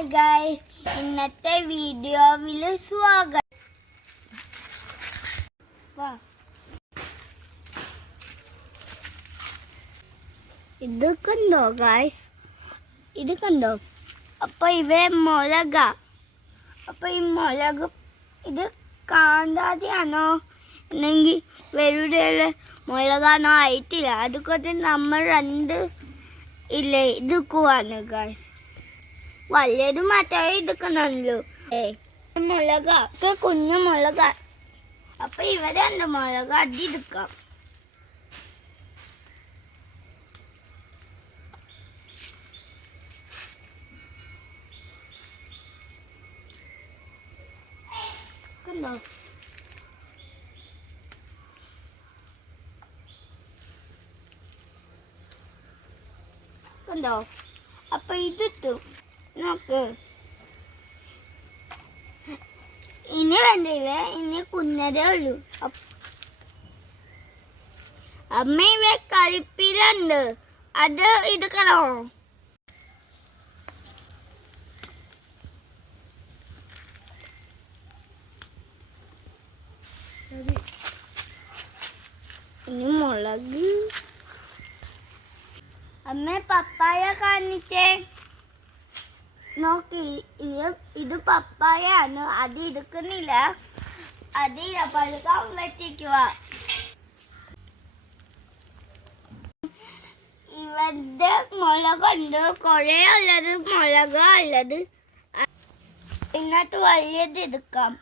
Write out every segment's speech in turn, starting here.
Hi guys, ഇന്നത്തെ വീഡിയോയിൽ സ്വാഗതം. ഇത് കണ്ടോ ഗൈസ്, ഇത് കണ്ടോ? അപ്പൊ ഇവ മുളക. അപ്പൊ ഈ മുളക് ഇത് കാന്താരിയാണോ അല്ലെങ്കിൽ വെറുതെ മുളകാണോ ആയിട്ടില്ല. അതുകൊണ്ട് നമ്മൾ രണ്ട് ഇല്ലേ ഇതുക്കുവാണ് ഗൈസ്. വലിയത് മാത്രമേ എടുക്കുന്നുള്ളൂ. മുളക കുഞ്ഞു മുളക. അപ്പൊ ഇവരുണ്ട് മുളക് അടിയെടുക്കാം. കണ്ടോ? കണ്ടോ? അപ്പൊ ഇതിട്ടു നോക്ക്. ഇനി വേണ്ടില്ല, ഇനി കുഞ്ഞതേ ഉള്ളൂ. അമ്മ ഇവ കരിപ്പിലുണ്ട്, അത് എടുക്കണോ? ഇനി മുളക്. അമ്മ പപ്പായ കാണിച്ചേ. നോക്കി, ഇത് പപ്പായാണ്. അത് എടുക്കുന്നില്ല, അത് പഴുക്കാൻ വെച്ചിക്കുക. ഇവരുടെ മുളകുണ്ട്, കുറേ ഉള്ളത് മുളക് ഉള്ളത്. ഇന്നത്തെ വലിയത് എടുക്കാം.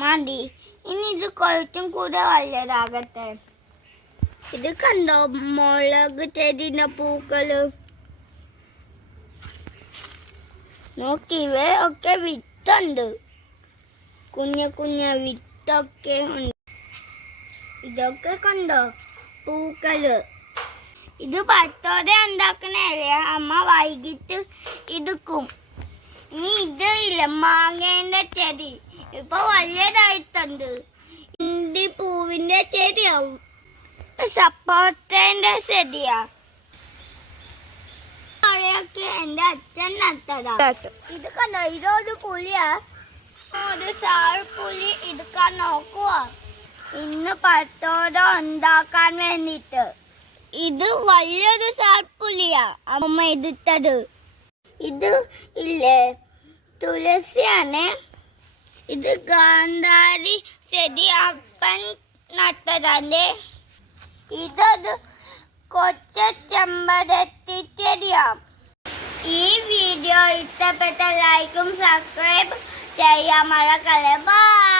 മതി. ഇനി ഇത് കുറച്ചും കൂടെ വലുതാകട്ടെ. ഇത് കണ്ടോ മുളക് ചെടിന്റെ പൂക്കള്? നോക്കി, ഇവ ഒക്കെ വിത്തുണ്ട്, കുഞ്ഞ കുഞ്ഞ വിത്തൊക്കെ ഉണ്ട്. ഇതൊക്കെ കണ്ടോ പൂക്കള്? ഇത് പത്തോടെ ഉണ്ടാക്കണല്ലേ അമ്മ, വൈകിട്ട് ഇടുക്കും. ഇനി ഇത് ഇല്ല മാങ്ങേന്റെ ചെടി, ഇപ്പൊ വലിയതായിട്ടുണ്ട്. ഇന്ത്യ പൂവിന്റെ ചെടിയാവും, സപ്പോർട്ടേന്റെ ചെടിയാ. മഴയൊക്കെ എന്റെ അച്ഛൻ നട്ടതാ. ഇത് കണ്ടോ, ഇതൊരു പുലിയാ, ഒരു സാർ പുലി എടുക്കാൻ നോക്കുക ഇന്ന് പത്തോട ഉണ്ടാക്കാൻ വേണ്ടിട്ട്. ഇത് വലിയൊരു സാർ പുലിയാ അമ്മ എടുത്തത്. ഇത് ഇല്ലേ തുളസിയാണ്. ഇത് കാന്താരി ചെടി അപ്പൻ നട്ടതല്ലേ. ഇതൊരു കൊച്ച ചെമ്പരത്തി ചെടിയാണ്. ഈ വീഡിയോ ഇഷ്ടപ്പെട്ട ലൈക്കും സബ്സ്ക്രൈബ് ചെയ്യാൻ മറക്കല്ലേ. ബൈ.